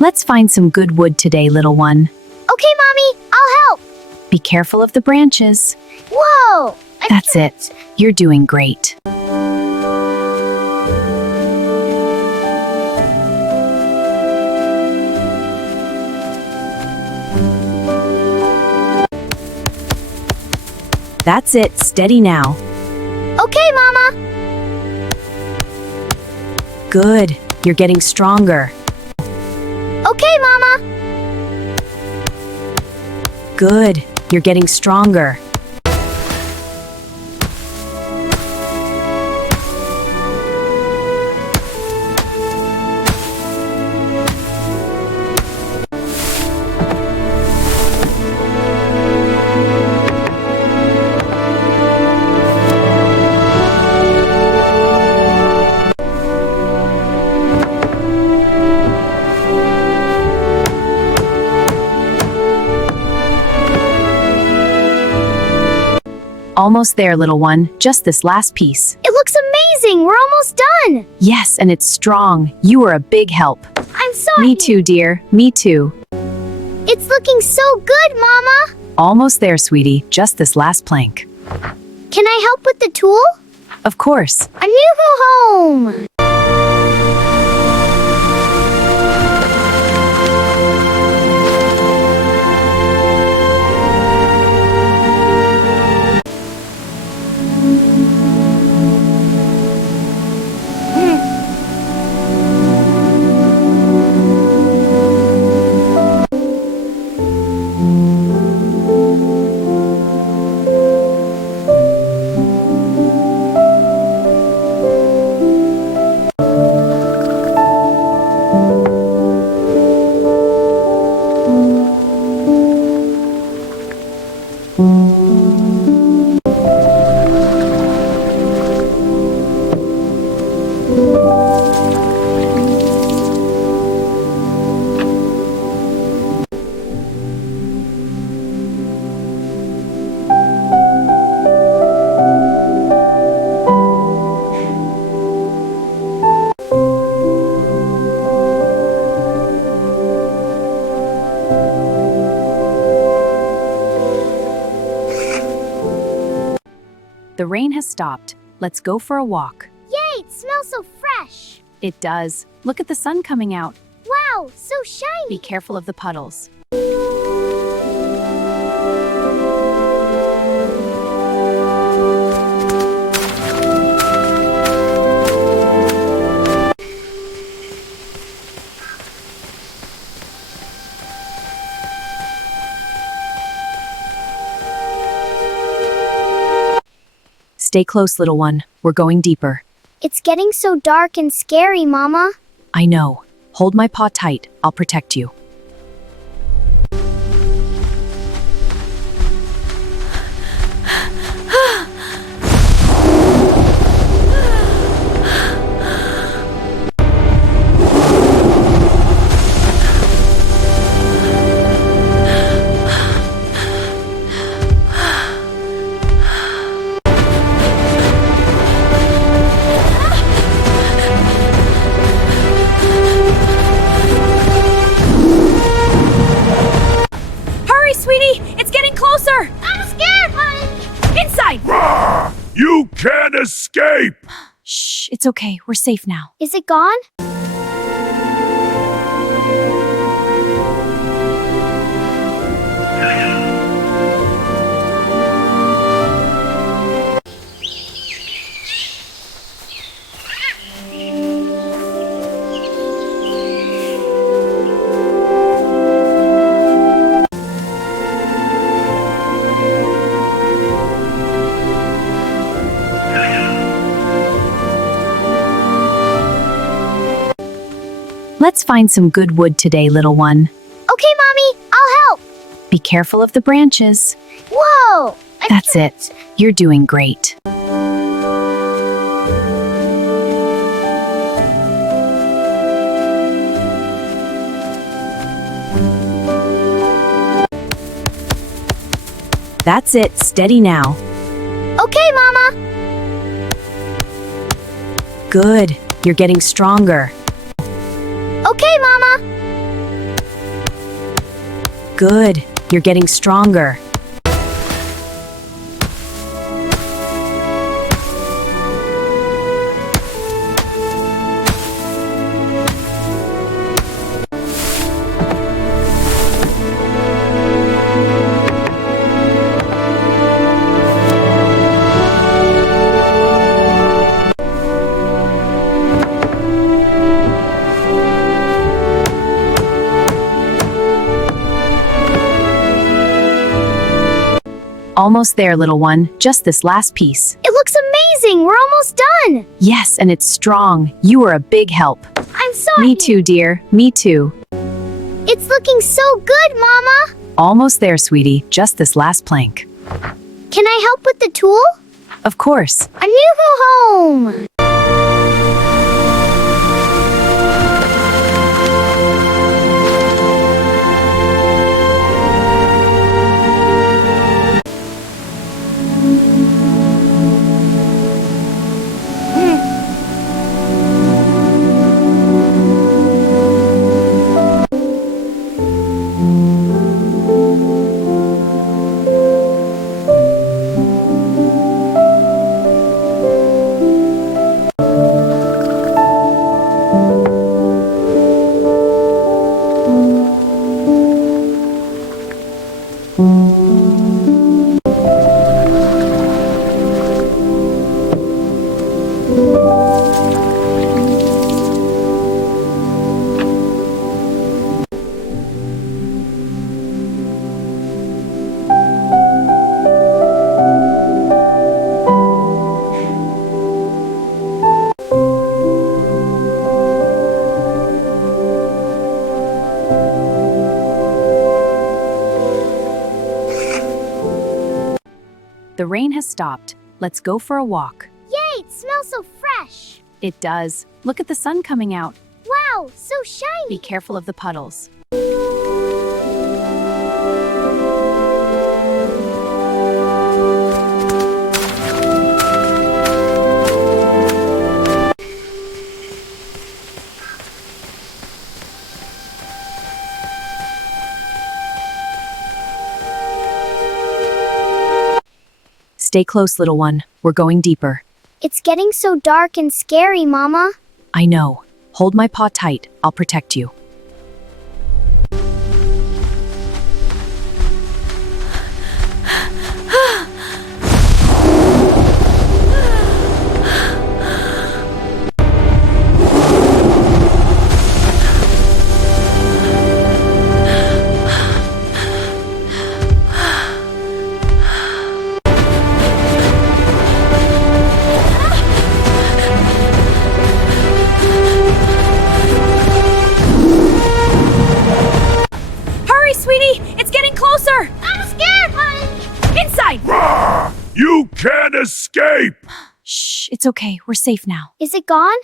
Let's find some good wood today, little one. Okay, Mommy, I'll help. Be careful of the branches. Whoa! That's it. You're doing great. That's it. Steady now. Okay, Mama. Good. You're getting stronger. Okay, Mama. Good. You're getting stronger. Almost there, little one. Just this last piece. It looks amazing. We're almost done. Yes, and it's strong. You were a big help. I'm sorry. Me too, dear. Me too. It's looking so good, Mama. Almost there, sweetie. Just this last plank. Can I help with the tool? Of course. A new home. The rain has stopped. Let's go for a walk. Yay, it smells so fresh. It does. Look at the sun coming out. Wow, so shiny. Be careful of the puddles. Stay close, little one. We're going deeper. It's getting so dark and scary, Mama. I know. Hold my paw tight. I'll protect you. I'm scared, honey. Inside! You can't escape! Shh, it's okay. We're safe now. Is it gone? Let's find some good wood today, little one. Okay, Mommy, I'll help. Be careful of the branches. Whoa! That's it. You're doing great. That's it. Steady now. Okay, Mama. Good. You're getting stronger. Okay, Mama. Good. You're getting stronger. Almost there, little one. Just this last piece. It looks amazing. We're almost done. Yes, and it's strong. You were a big help. I'm sorry. Me too, dear. Me too. It's looking so good, Mama. Almost there, sweetie. Just this last plank. Can I help with the tool? Of course. A new home. The rain has stopped. Let's go for a walk. Yay, it smells so fresh. It does. Look at the sun coming out. Wow, so shiny. Be careful of the puddles. Stay close, little one. We're going deeper. It's getting so dark and scary, Mama. I know. Hold my paw tight. I'll protect you. Closer! I'm scared, honey. Inside! You can't escape! Shh, it's okay. We're safe now. Is it gone?